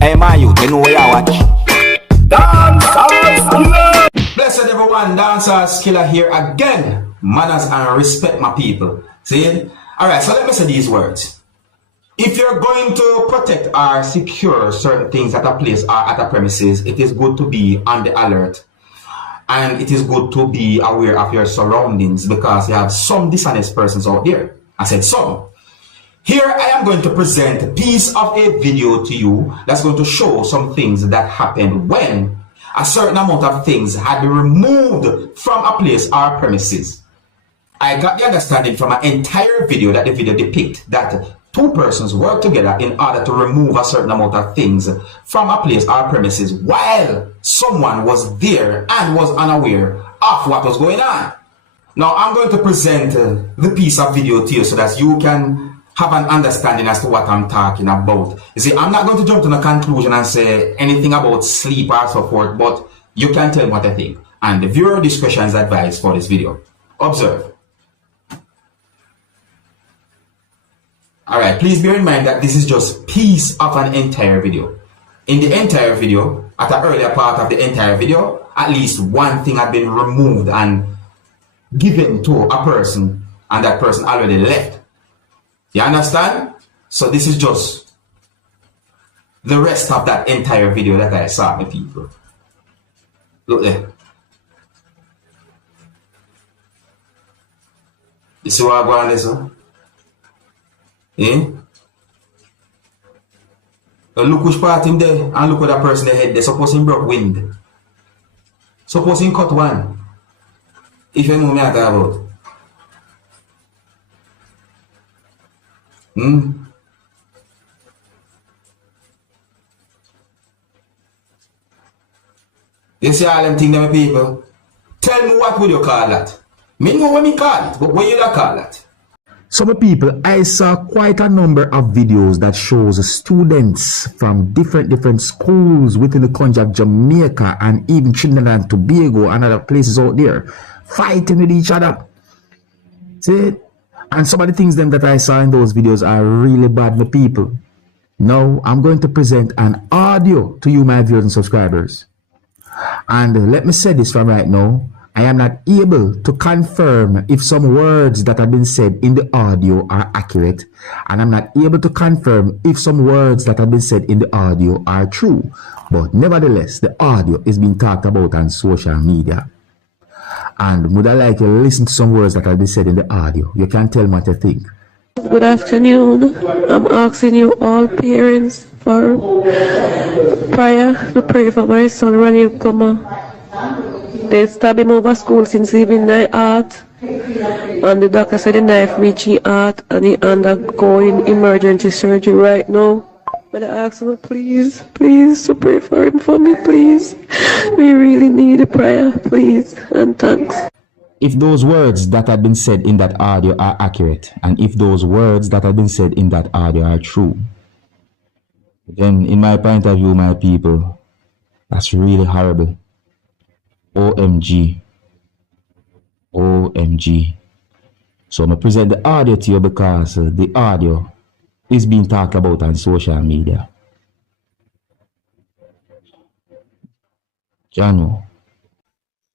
Hey man, you know where you watch. Dancehall skilla. Blessed everyone, Dancehall skilla here again. Manners and respect my people. See? Alright, so let me say these words. If you're going to protect or secure certain things at a place or at a premises, it is good to be on the alert. And it is good to be aware of your surroundings because you have some dishonest persons out there. I said some. Here I am going to present a piece of a video to you that's going to show some things that happened when a certain amount of things had been removed from a place or premises. I got the understanding from an entire video that the video depicts that two persons worked together in order to remove a certain amount of things from a place or premises while someone was there and was unaware of what was going on. Now I'm going to present the piece of video to you so that you can have an understanding as to what I'm talking about. You see, I'm not going to jump to a conclusion and say anything about sleep or so forth, but you can tell me what I think. And the viewer discretion is advised for this video. Observe. Alright, please bear in mind that this is just piece of an entire video. In the entire video, at the earlier part of the entire video, at least one thing had been removed and given to a person, and that person already left. You understand? So this is just the rest of that entire video that I saw, my people. Look there. You see what I'm going to listen? Eh? Look which part him there and look at that person in the head. They're supposed to broke wind. Suppose him cut one. If you know me I talk about. You see all them things, my people? Tell me what would you call that? Me know what me call it, but what you don't call that? So my people, I saw quite a number of videos that shows students from different schools within the country of Jamaica and even Trinidad and Tobago and other places out there fighting with each other. See? And some of the things then that I saw in those videos are really bad, my people. Now, I'm going to present an audio to you, my viewers and subscribers. And let me say this from right now. I am not able to confirm if some words that have been said in the audio are accurate. And I'm not able to confirm if some words that have been said in the audio are true. But nevertheless, the audio is being talked about on social media. And would I like to listen to some words that have been said in the audio? You can tell me what you think. Good afternoon. I'm asking you all parents for prayer to pray for my son Ronnie Kuma. They stabbed him over school since he been in heart. And the doctor said the knife reached his heart and he undergoing emergency surgery right now. But I ask him, please to pray for him for me, please. We really need a prayer, please, and thanks. If those words that have been said in that audio are accurate, and if those words that have been said in that audio are true, then in my point of view, my people, that's really horrible. OMG. OMG. So I'm going to present the audio to you because the audio is being talked about on social media. Jano,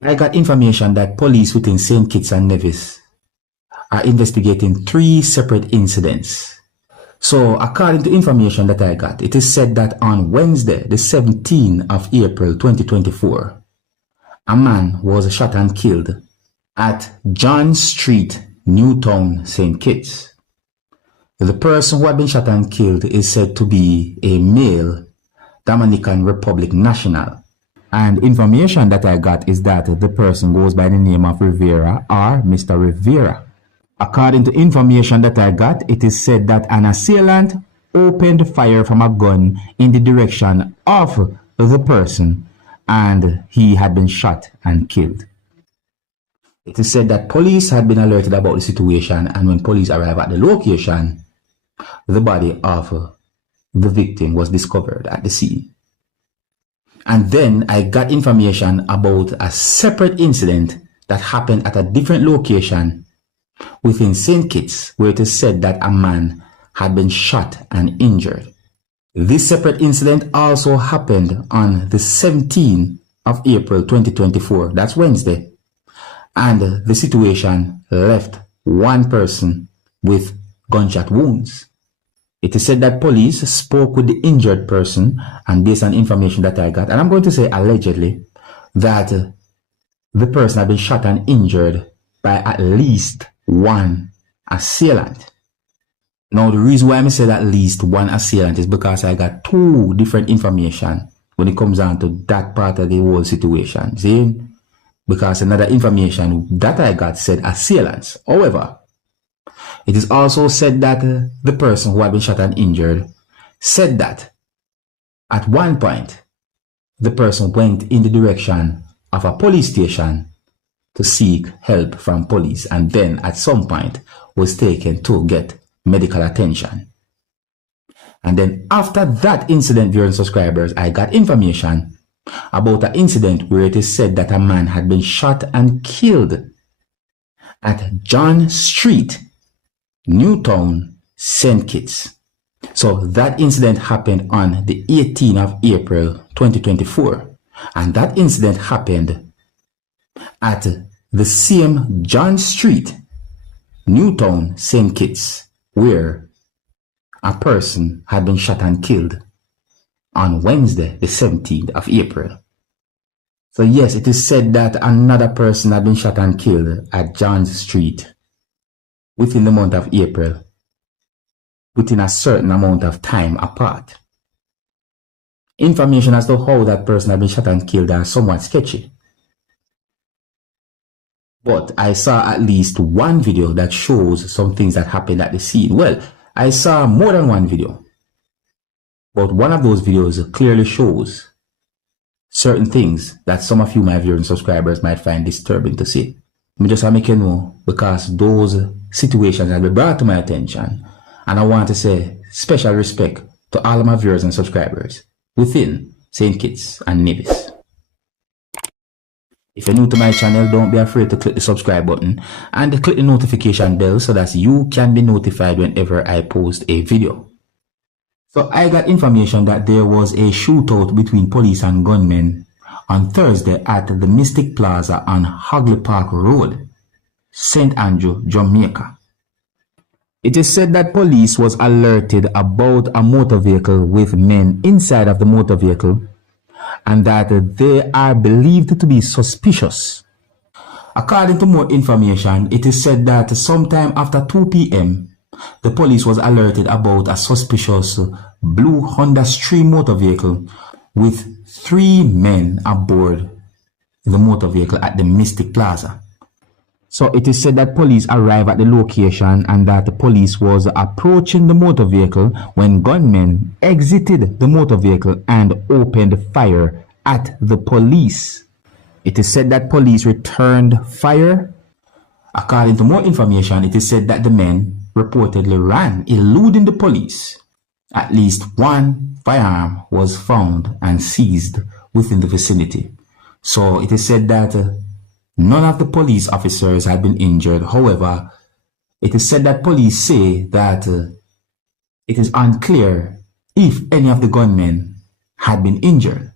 I got information that police within St. Kitts and Nevis are investigating 3 separate incidents. So according to information that I got, it is said that on Wednesday, the 17th of April 2024, a man was shot and killed at John Street, Newtown, St. Kitts. The person who had been shot and killed is said to be a male Dominican Republic national. And information that I got is that the person goes by the name of Rivera or Mr. Rivera. According to information that I got, it is said that an assailant opened fire from a gun in the direction of the person and he had been shot and killed. It is said that police had been alerted about the situation, and when police arrived at the location, the body of the victim was discovered at the scene. And then I got information about a separate incident that happened at a different location within St. Kitts, where it is said that a man had been shot and injured. This separate incident also happened on the 17th of April 2024. That's Wednesday. And the situation left one person with gunshot wounds. It is said that police spoke with the injured person, and based on information that I got, and I'm going to say allegedly, that the person had been shot and injured by at least one assailant. Now, the reason why I say at least one assailant is because I got two different information when it comes down to that part of the whole situation. See? Because another information that I got said assailants. However, it is also said that the person who had been shot and injured said that at one point, the person went in the direction of a police station to seek help from police, and then at some point was taken to get medical attention. And then after that incident, viewers and subscribers, I got information about an incident where it is said that a man had been shot and killed at John Street, Newtown, St. Kitts. So that incident happened on the 18th of April 2024, and that incident happened at the same John Street, Newtown, St. Kitts, where a person had been shot and killed on Wednesday, the 17th of April. So yes, it is said that another person had been shot and killed at John Street within the month of April, within a certain amount of time apart. Information as to how that person had been shot and killed are somewhat sketchy. But I saw at least one video that shows some things that happened at the scene. Well, I saw more than one video, but one of those videos clearly shows certain things that some of you, my viewers and subscribers, might find disturbing to see. Me just want to make you know, because those situations have been brought to my attention, and I want to say special respect to all of my viewers and subscribers within St. Kitts and Nevis. If you're new to my channel, don't be afraid to click the subscribe button and click the notification bell so that you can be notified whenever I post a video. So I got information that there was a shootout between police and gunmen on Thursday at the Mystic Plaza on Hagley Park Road, St. Andrew, Jamaica. It is said that police was alerted about a motor vehicle with men inside of the motor vehicle, and that they are believed to be suspicious. According to more information, it is said that sometime after 2 p.m., the police was alerted about a suspicious blue Honda Stream motor vehicle with 3 men aboard the motor vehicle at the Mystic Plaza. So it is said that police arrived at the location and that the police was approaching the motor vehicle when gunmen exited the motor vehicle and opened fire at the police. It is said that police returned fire. According to more information, it is said that the men reportedly ran, eluding the police. At least one firearm was found and seized within the vicinity. So it is said that none of the police officers had been injured. However, it is said that police say that it is unclear if any of the gunmen had been injured.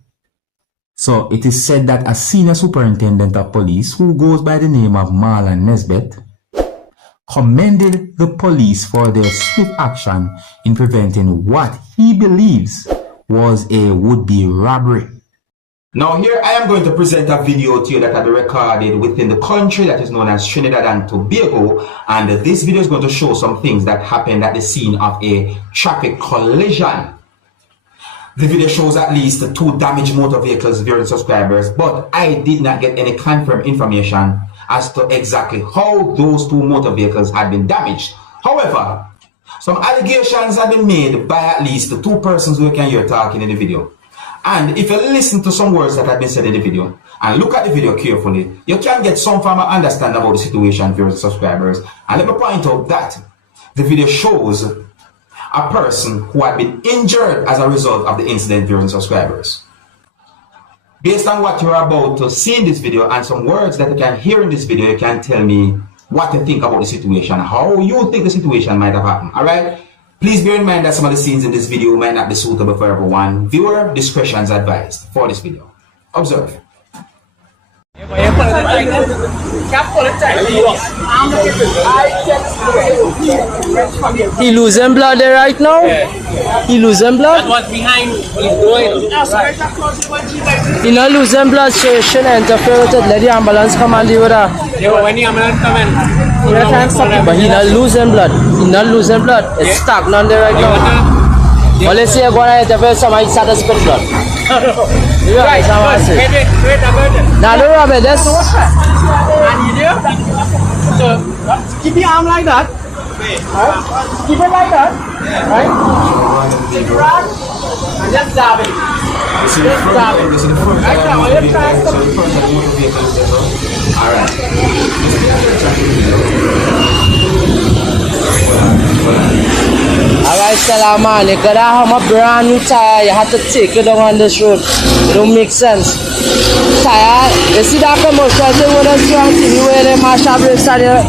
So it is said that a senior superintendent of police, who goes by the name of Marlon Nesbitt, commended the police for their swift action in preventing what he believes was a would-be robbery. Now here I am going to present a video to you that I recorded within the country that is known as Trinidad and Tobago, and this video is going to show some things that happened at the scene of a traffic collision. The video shows at least 2 damaged motor vehicles, viewers and subscribers, but I did not get any confirmed information as to exactly how those 2 motor vehicles had been damaged. However, some allegations have been made by at least the 2 persons who you can hear talking in the video. And if you listen to some words that have been said in the video and look at the video carefully, you can get some form of understanding about the situation, viewers and subscribers. And let me point out that the video shows a person who had been injured as a result of the incident, viewers and subscribers. Based on what you're about to see in this video and some words that you can hear in this video, you can tell me what you think about the situation, how you think the situation might have happened. Alright? Please bear in mind that some of the scenes in this video might not be suitable for everyone. Viewer discretion is advised for this video. Observe. He losing blood there right now? He losing blood? What's behind he's doing? He not losing blood, so you shouldn't interfere with it. Let the ambulance come and deal with that. Yeah, when the ambulance come in, But he not losing blood. He not losing blood. It's stagnant there right now. Well, let's say you're going to interfere, somebody start to spit blood. right, wait, Now, don't rub it, this. and you do? So, keep your arm like that. Keep it like that. Right? And just dab it. Just dab it. Right now, when you try to... Alright. Alright, Stella, man, you gotta have a brand new tire. You have to take it down on this road. It don't make sense. Tire, you see that commercial thing with us, you where they mash up the tire?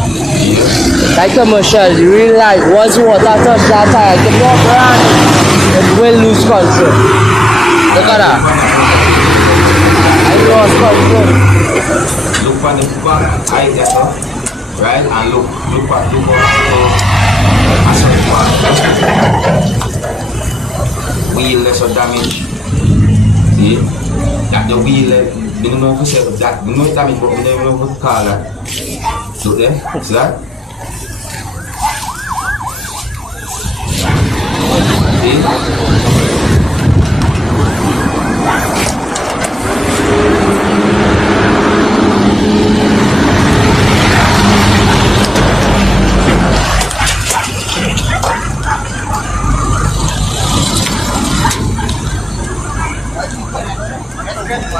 That commercial, you really like, once water touch that tire, get more brand, it will lose control. Look at that. I lost control. Look on the back, I get up, right? And look on wheel less of damage. See? That the wheel, we don't know if it's that, we know it's damage, but we don't know what to call that. Look there, see that? See?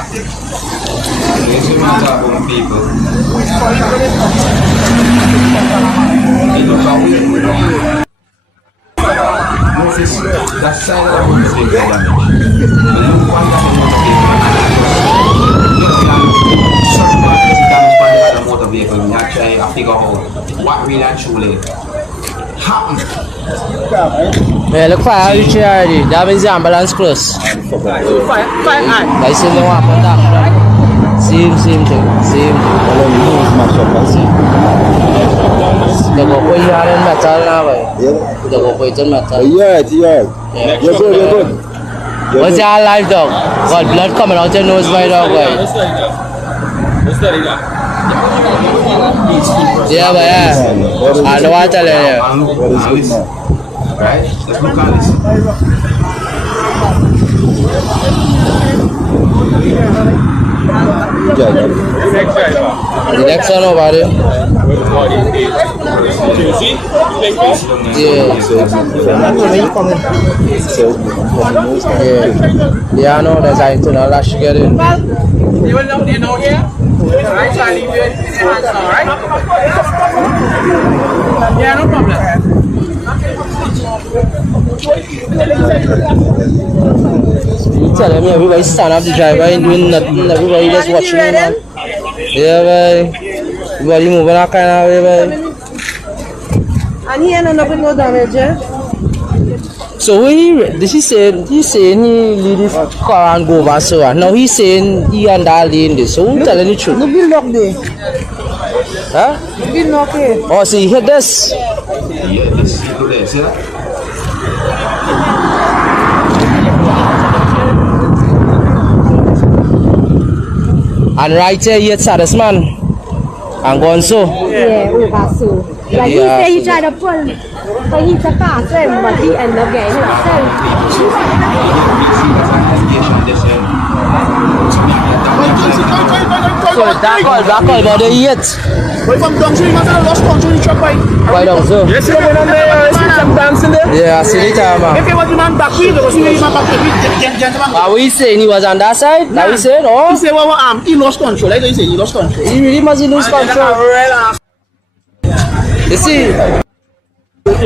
This is what about people. They look how we notice that side of the road is big damage. But look one that the motor vehicle. Certain parts is damaged by the motor vehicle. We have to try to figure out what really and truly happened. Yeah, look fire reach here already. That means the ambulance close. Fire. I see no one on that. Same thing. They go put here in metal now, boy. They go put it in metal. You're good. What's your life, dog? Got blood coming out your nose, my dog, boy. Yeah, but yeah. I know what I'm telling you. Right? Let's look at this. The next one over there. Yeah, I know there's an internal lash getting. You will know here? Alright, so I'll leave you in your hands now, alright? Yeah, no problem. You telling me everybody stand up the driver ain't doing nothing, everybody just watching him, man. Yeah, boy. Everybody moving that kind of way, boy. And he ended up with no damage, eh? So he's saying he lead his car and go over so on. Now he's saying he and that lane this. So who telling the truth? The bill lock there. Huh? The bill lock here. Oh, so he hit this? Yeah, this is good there, see that? And right here he hit this man. And gone so. Yeah, over so. Like he said he tried to pull, but he's a fast him, but he ended up getting himself. So that call about the hit. But from downstream, he must have lost control of the truck by. Why down so? You see the man on there, see some dancing there? Yeah, I see it, man. If he was the man back here, you see the man back here, gentleman. Are we saying he was on that side? Are we saying? Oh, He said, well, he lost control. Like you say, he lost control. he really must lose control. You see,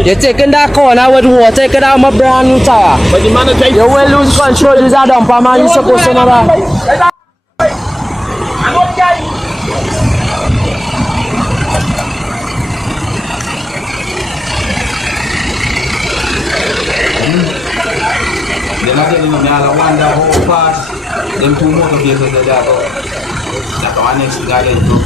you're taking that corner with water, taking out my brand new tire. But the man is You will lose control. This is a dumper, man. You're supposed to know that. again, you know, I wonder how fast them two motor vehicles they are go. That's our next thing again too.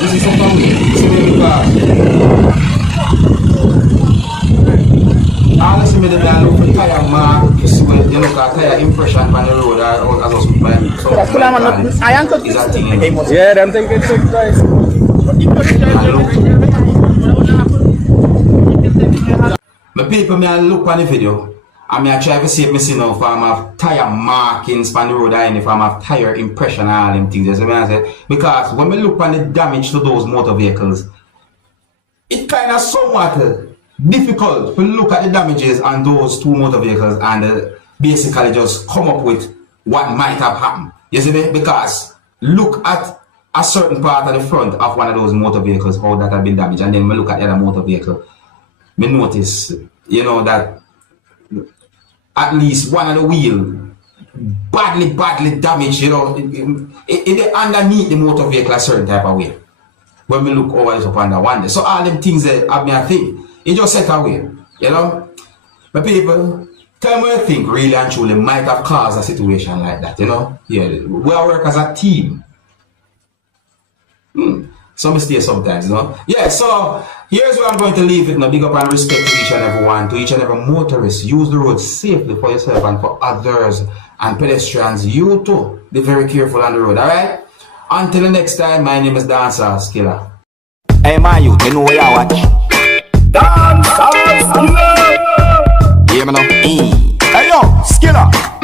This is something all see me the look for tire mark, you see when you look at tire impression on the road or as us by so is that thing. Yeah, them think it's sick, guys. My people may look on the video and me I try to see if me see now if I have tire markings on the road or if I have tire impression and all them things. You see what I say? Because when we look on the damage to those motor vehicles, it kind of somewhat difficult to look at the damages on those two motor vehicles and basically just come up with what might have happened. You see me? Because look at a certain part of the front of one of those motor vehicles, how that have been damaged, and then we look at the other motor vehicle. Me notice, you know, that at least one of the wheel badly damaged, you know, it underneath the motor vehicle a certain type of way. When we look over it up under one day. So all them things that have me a thing, it just set away, you know. But people, tell me what you think really and truly might have caused a situation like that, you know. Yeah, we all work as a team. Some mistakes sometimes, you know. Yeah, so here's where I'm going to leave it now. Big up and respect to each and every one, to each and every motorist. Use the road safely for yourself and for others and pedestrians. You too, be very careful on the road, alright? Until the next time, my name is Dancehall Skilla. Hey, my youth, you know where you watch? Dancehall Skilla! Yeah, man. Hey, yo, Skilla!